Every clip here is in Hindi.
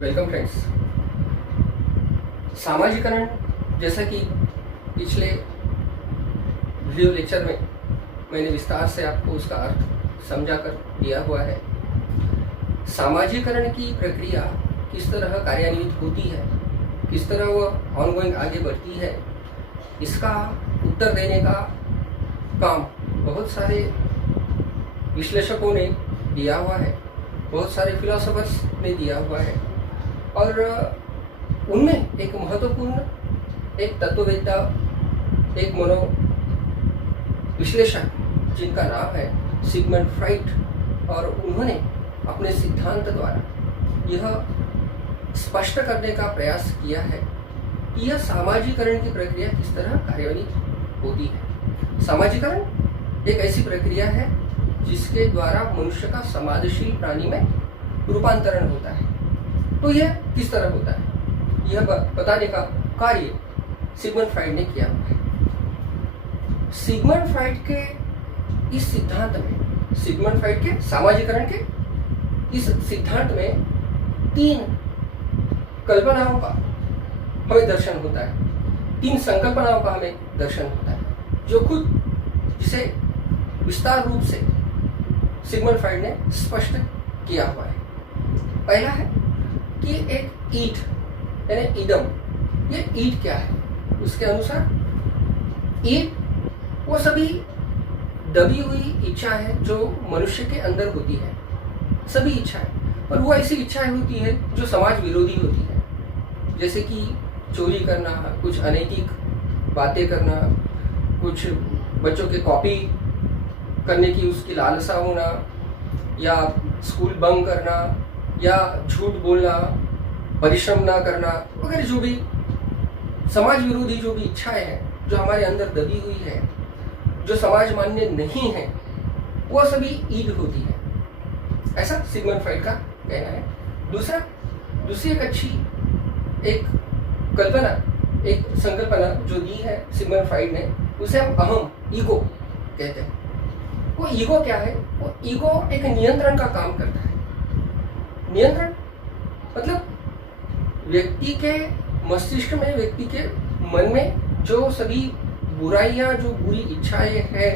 Welcome friends. सामाजिकरण, जैसा कि पिछले वीडियो लेक्चर में मैंने विस्तार से आपको उसका अर्थ समझा कर दिया हुआ है। सामाजिकरण की प्रक्रिया किस तरह कार्यान्वित होती है, किस तरह वह ऑनगोइंग आगे बढ़ती है, इसका उत्तर देने का काम बहुत सारे विश्लेषकों ने दिया हुआ है, बहुत सारे फिलोसोफर्स ने दिया हुआ है। और उनमें एक महत्वपूर्ण एक तत्ववेत्ता, एक मनो विश्लेषक जिनका नाम है सिगमंड फ्राइड, और उन्होंने अपने सिद्धांत द्वारा यह स्पष्ट करने का प्रयास किया है कि यह सामाजिकरण की प्रक्रिया किस तरह कार्यान्वित होती है। सामाजिकरण एक ऐसी प्रक्रिया है जिसके द्वारा मनुष्य का समाजशील प्राणी में रूपांतरण होता है। तो यह किस तरह होता है, यह बताने का कार्य सिगमंड फ्राइड ने किया हुआ है। सिगमंड फ्राइड के इस सिद्धांत में, सिगमंड फ्राइड के सामाजिकरण के इस सिद्धांत में 3 कल्पनाओं का हमें दर्शन होता है, 3 संकल्पनाओं का हमें दर्शन होता है, जो खुद जिसे विस्तार रूप से सिगमंड फ्राइड ने स्पष्ट किया हुआ है। पहला है कि एक ईट यानी इदम, ये ईट क्या है? उसके अनुसार ईट वो सभी दबी हुई इच्छा है जो मनुष्य के अंदर होती है, सभी इच्छाएं, पर वो ऐसी इच्छाएं होती है जो समाज विरोधी होती है, जैसे कि चोरी करना, कुछ अनैतिक बातें करना, कुछ बच्चों के कॉपी करने की उसकी लालसा होना, या स्कूल बंक करना, या झूठ बोलना, परिश्रम ना करना वगैरह, जो भी समाज विरोधी जो भी इच्छाएं हैं जो हमारे अंदर दबी हुई है, जो समाज मान्य नहीं है, वह सभी ईड होती है, ऐसा सिगमंड फ्राइड का कहना है। दूसरी एक अच्छी एक कल्पना, एक संकल्पना जो दी है सिगमंड फ्राइड ने, उसे हम अहम, ईगो कहते हैं। वो ईगो क्या है? वो ईगो एक नियंत्रण का काम करता है। नियंत्रण मतलब व्यक्ति के मस्तिष्क में, व्यक्ति के मन में जो सभी बुराइयां, जो बुरी इच्छाएं हैं,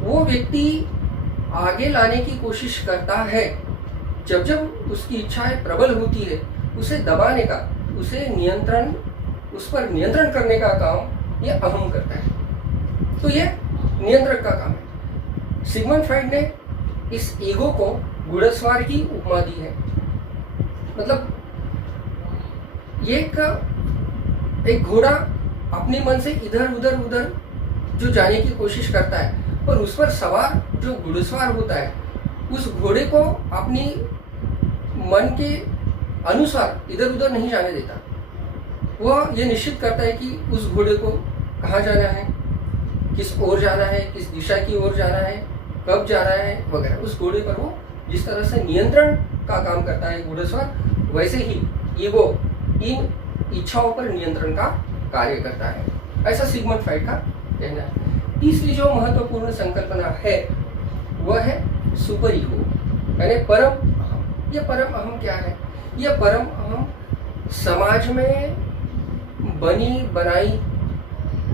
वो व्यक्ति आगे लाने की कोशिश करता है। जब जब उसकी इच्छाएं प्रबल होती है, उसे दबाने का, उसे नियंत्रण, उस पर नियंत्रण करने का काम यह अहम करता है। तो यह नियंत्रण का काम है। सिगमंड फ्राइड ने इस ईगो को घुड़सवार की उपमा दी है। मतलब ये एक घोड़ा अपने मन से इधर उधर जो जाने की कोशिश करता है, पर उस पर सवार जो घुड़सवार होता है, उस घोड़े को अपनी मन के अनुसार इधर उधर नहीं जाने देता। वह ये निश्चित करता है कि उस घोड़े को कहाँ जाना है, किस ओर जाना है, किस दिशा की ओर जाना है, कब जाना है वगैरह। उस घोड़े पर वो जिस तरह से नियंत्रण का काम करता है घुड़सवार, वैसे ही ईगो इन इच्छाओं पर नियंत्रण का कार्य करता है, ऐसा सिगमंड फ्राइड का कहना है। तीसरी जो महत्वपूर्ण संकल्पना है वह है सुपर ईगो यानी परम अहम। यह परम अहम क्या है? यह परम अहम समाज में बनी बनाई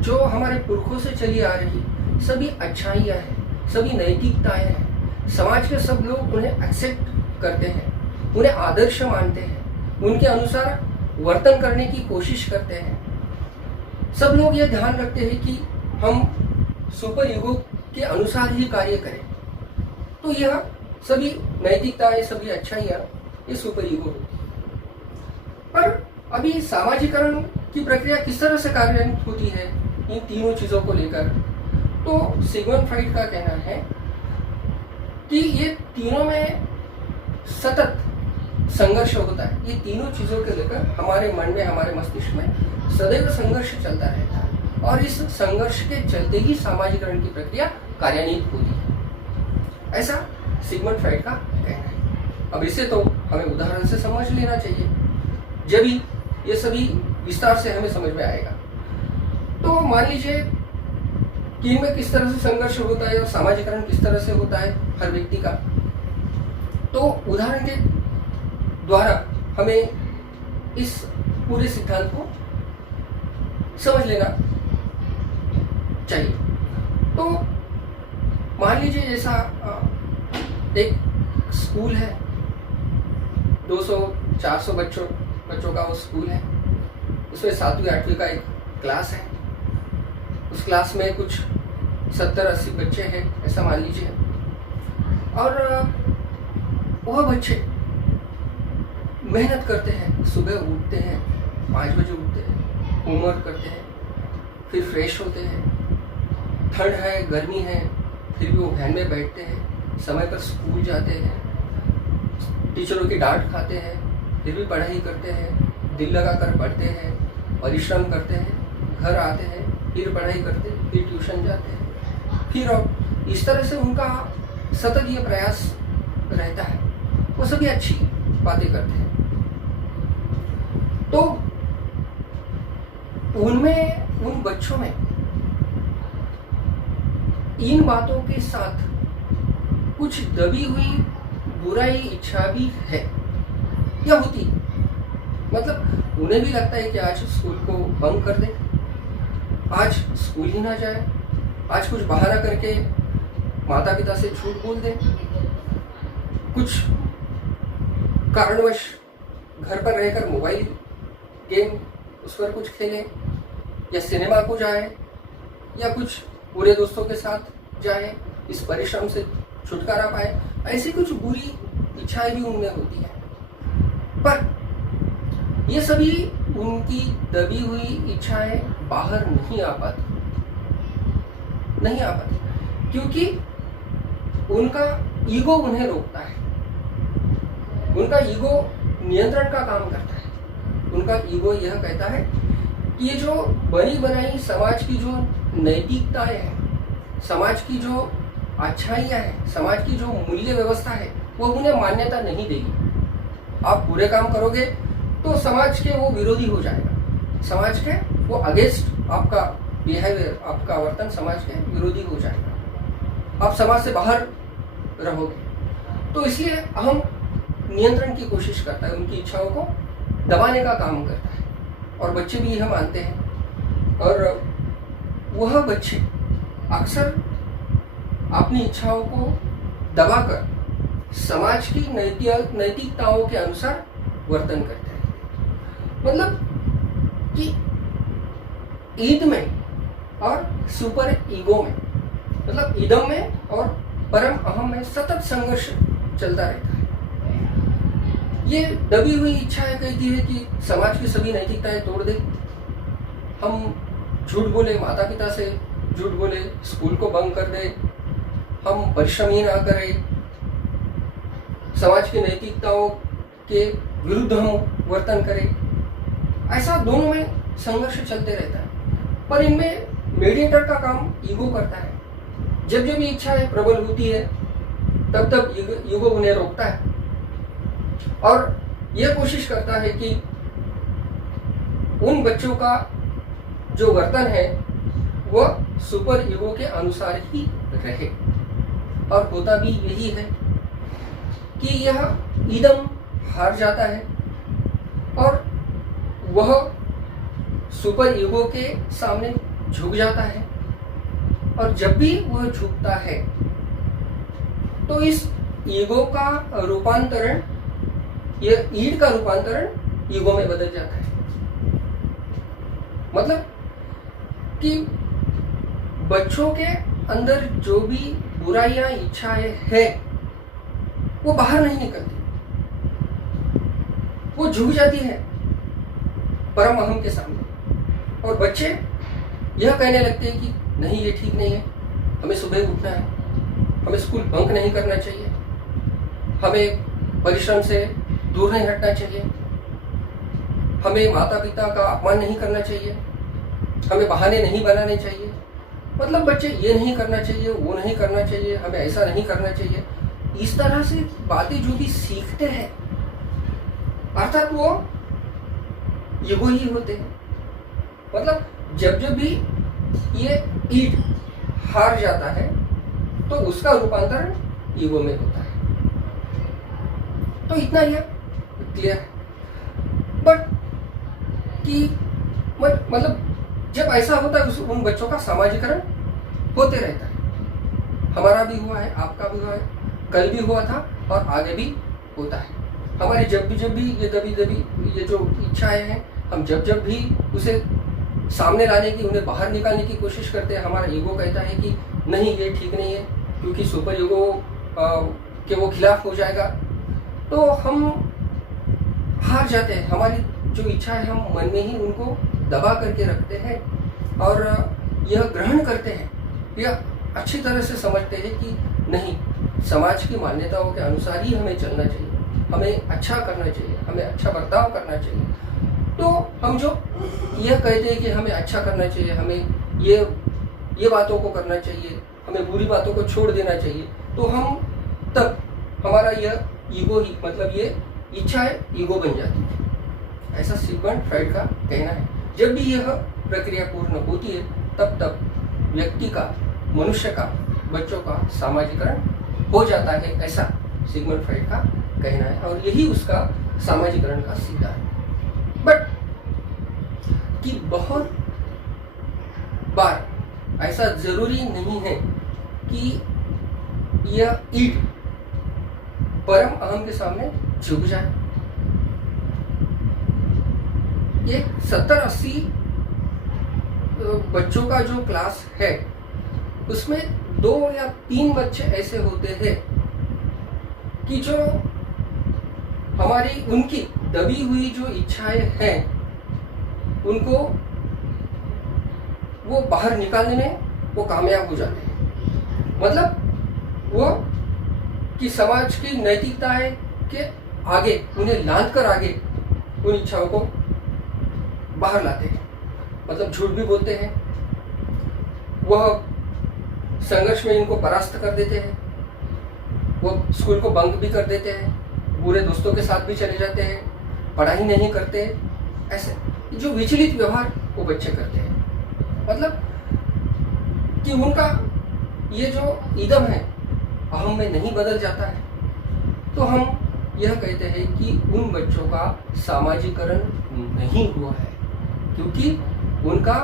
जो हमारे पुरखों से चली आ रही सभी अच्छाइयाँ हैं, सभी नैतिकताएं हैं, समाज के सब लोग उन्हें एक्सेप्ट करते हैं, उन्हें आदर्श मानते हैं, उनके अनुसार वर्तन करने की कोशिश करते हैं। सब लोग यह ध्यान रखते हैं कि हम सुपर ईगो के अनुसार ही कार्य करें। तो यह सभी नैतिकताएं, सभी अच्छाइयाँ, ये सुपर ईगो होती है। पर अभी सामाजिकरण की प्रक्रिया किस तरह से कार्यान्वित होती है इन तीनों चीजों को लेकर? तो सिगमंड फ्राइड का कहना है कि ये तीनों में सतत संघर्ष होता है। ये तीनों चीजों के लेकर हमारे मन में, हमारे मस्तिष्क में सदैव संघर्ष चलता रहता है, और इस संघर्ष के चलते ही सामाजिकरण की प्रक्रिया कार्यान्वित होती है, ऐसा सिगमंड फ्राइड का कहना है। अब इसे तो हमें उदाहरण से समझ लेना चाहिए, जब ही ये सभी विस्तार से हमें समझ में आएगा। तो मान लीजिए कि इनमें किस तरह से संघर्ष होता है और सामाजिकरण किस तरह से होता है हर व्यक्ति का। तो उदाहरण के द्वारा हमें इस पूरे सिद्धांत को समझ लेना चाहिए। तो मान लीजिए जैसा एक स्कूल है, 200-400 बच्चों का वो स्कूल है, उसमें 7वीं 8वीं का एक क्लास है, उस क्लास में कुछ 70-80 बच्चे हैं ऐसा मान लीजिए, और वह बच्चे मेहनत करते हैं, सुबह उठते हैं, 5 बजे उठते हैं, होमवर्क करते हैं, फिर फ्रेश होते हैं, ठंड है गर्मी है फिर भी वो वैन में बैठते हैं, समय पर स्कूल जाते हैं, टीचरों की डांट खाते हैं, फिर भी पढ़ाई करते हैं, दिल लगा कर पढ़ते हैं, परिश्रम करते हैं, घर आते हैं, फिर पढ़ाई करते हैं, फिर ट्यूशन जाते हैं, फिर और इस तरह से उनका सतत ये प्रयास रहता है। वो सभी अच्छी बातें करते हैं। तो उन बच्चों में इन बातों के साथ कुछ दबी हुई बुराई इच्छा भी है या होती है। मतलब उन्हें भी लगता है कि आज स्कूल को बंक कर दे, आज स्कूल ही ना जाए, आज कुछ बहाना करके माता पिता से झूठ बोल दे, कुछ कारणवश घर पर रहकर मोबाइल गेम उस पर कुछ खेले, या सिनेमा को जाए, या कुछ पूरे दोस्तों के साथ जाए, इस परिश्रम से छुटकारा पाए। ऐसी कुछ बुरी इच्छाएं भी उनमें होती है, पर ये सभी उनकी दबी हुई इच्छाएं बाहर नहीं आ पाती, क्योंकि उनका ईगो उन्हें रोकता है। उनका ईगो नियंत्रण का काम करता है। उनका ईगो यह कहता है कि ये जो बनी बनाई समाज की जो नैतिकताएं है, समाज की जो अच्छाइयाँ है, समाज की जो मूल्य व्यवस्था है, वो उन्हें मान्यता नहीं देगी। आप बुरे काम करोगे तो समाज के वो विरोधी हो जाएगा, समाज के वो अगेंस्ट आपका बिहेवियर, आपका वर्तन समाज के विरोधी हो जाएगा, आप समाज से बाहर रहोगे। तो इसलिए हम नियंत्रण की कोशिश करता है, उनकी इच्छाओं को दबाने का काम करता है, और बच्चे भी यह मानते हैं। और वह बच्चे अक्सर अपनी इच्छाओं को दबाकर समाज की नैतिकताओं के अनुसार वर्तन करते हैं। मतलब कि ईद में और सुपर ईगो में, मतलब ईदम में और परम अहम में सतत संघर्ष चलता रहता है। ये दबी हुई इच्छाएं कहती है कि समाज की सभी नैतिकताएं तोड़ दे, हम झूठ बोले, माता पिता से झूठ बोले, स्कूल को बंक कर दे, हम परिश्रम ही ना करें, समाज की नैतिकताओं के विरुद्ध हम वर्तन करें। ऐसा दोनों में संघर्ष चलते रहता है, पर इनमें मीडिएटर का काम ईगो करता है। जब जब इच्छाएं प्रबल होती है तब तब ईगो उन्हें रोकता है और यह कोशिश करता है कि उन बच्चों का जो वर्तन है वह सुपर ईगो के अनुसार ही रहे। और होता भी यही है कि यह ईदम हार जाता है और वह सुपर ईगो के सामने झुक जाता है, और जब भी वह झुकता है तो इस ईगो का रूपांतरण, यह ईड का रूपांतरण ईगो में बदल जाता है। मतलब कि बच्चों के अंदर जो भी बुराइयां इच्छाएं हैं वो बाहर नहीं निकलती, वो झुक जाती है परम अहम के सामने, और बच्चे यह कहने लगते हैं कि नहीं, ये ठीक नहीं है, हमें सुबह उठना है, हमें स्कूल बंक नहीं करना चाहिए, हमें परिश्रम से दूर नहीं हटना चाहिए, हमें माता पिता का अपमान नहीं करना चाहिए, हमें बहाने नहीं बनाने चाहिए। मतलब बच्चे ये नहीं करना चाहिए, वो नहीं करना चाहिए, हमें ऐसा नहीं करना चाहिए, इस तरह से बातें जो भी सीखते हैं, अर्थात वो ईगो ही होते हैं। मतलब जब जब भी ये ईड हार जाता है तो उसका रूपांतरण ईगो में होता है। तो इतना ही क्लियर है। कि मतलब जब ऐसा होता है उन बच्चों का सामाजिकरण होते रहता है। हमारा भी हुआ है, आपका भी हुआ है, कल भी हुआ था और आगे भी होता है। हमारी जब भी ये दबी ये जो इच्छाएं हैं, हम जब भी उसे सामने लाने की, उन्हें बाहर निकालने की कोशिश करते हैं, हमारा ईगो कहता है कि नहीं ये ठीक नहीं है, क्योंकि सुपर ईगो के वो खिलाफ हो जाएगा, तो हम हार जाते हैं। हमारी जो इच्छा है हम मन में ही उनको दबा करके रखते हैं और यह ग्रहण करते हैं, यह अच्छी तरह से समझते हैं कि नहीं, समाज की मान्यताओं के अनुसार ही हमें चलना चाहिए, हमें अच्छा करना चाहिए, हमें अच्छा बर्ताव करना चाहिए। तो हम जो यह कहते हैं कि हमें अच्छा करना चाहिए, हमें ये बातों को करना चाहिए, हमें बुरी बातों को छोड़ देना चाहिए, तो हम तब हमारा यह ईगो ही, मतलब ये इच्छा है, ईगो बन जाती है। ऐसा सिगमंड फ्राइड का कहना है। जब भी यह प्रक्रिया पूर्ण होती है तब व्यक्ति का, मनुष्य का, बच्चों का सामाजिकरण हो जाता है, ऐसा सिगमंड फ्राइड का कहना है और यही उसका सामाजिकरण का सीधा है। बट कि बहुत बार ऐसा जरूरी नहीं है कि यह ईट परम अहम के सामने झुक जाए। ये 70-80 बच्चों का जो क्लास है उसमें 2 या 3 बच्चे ऐसे होते हैं कि जो हमारी उनकी दबी हुई जो इच्छाएं हैं उनको वो बाहर निकालने में वो कामयाब हो जाते हैं। मतलब वो कि समाज की नैतिकताएं के आगे उन्हें लांघ कर आगे उन इच्छाओं को बाहर लाते हैं। मतलब झूठ भी बोलते हैं, वह संघर्ष में इनको परास्त कर देते हैं, वो स्कूल को बंक भी कर देते हैं, बुरे दोस्तों के साथ भी चले जाते हैं, पढ़ाई नहीं करते, ऐसे जो विचलित व्यवहार वो बच्चे करते हैं। मतलब कि उनका ये जो इदम है अहम में नहीं बदल जाता है, तो हम यह कहते हैं कि उन बच्चों का सामाजिकरण नहीं हुआ है, क्योंकि उनका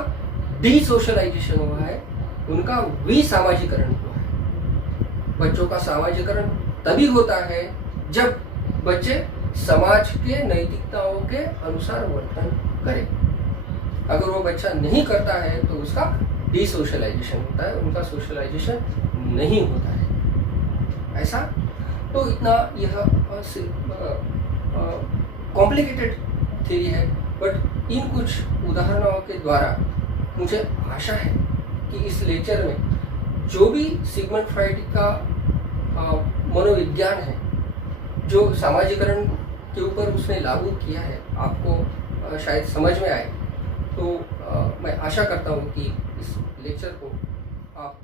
डिसोशलाइजेशन हुआ है, उनका विसामाजिकरण हुआ है। बच्चों का सामाजिकरण तभी होता है जब बच्चे समाज के नैतिकताओं के अनुसार वर्तन करें। अगर वो बच्चा नहीं करता है तो उसका डिसोशलाइजेशन होता है, उनका सोशलाइजेशन नहीं होता है। ऐसा तो इतना यह कॉम्प्लिकेटेड थ्योरी है, बट इन कुछ उदाहरणों के द्वारा मुझे आशा है कि इस लेक्चर में जो भी सिगमंड फ्राइड का मनोविज्ञान है, जो सामाजिकरण के ऊपर उसने लागू किया है, आपको शायद समझ में आए। तो मैं आशा करता हूँ कि इस लेक्चर को आप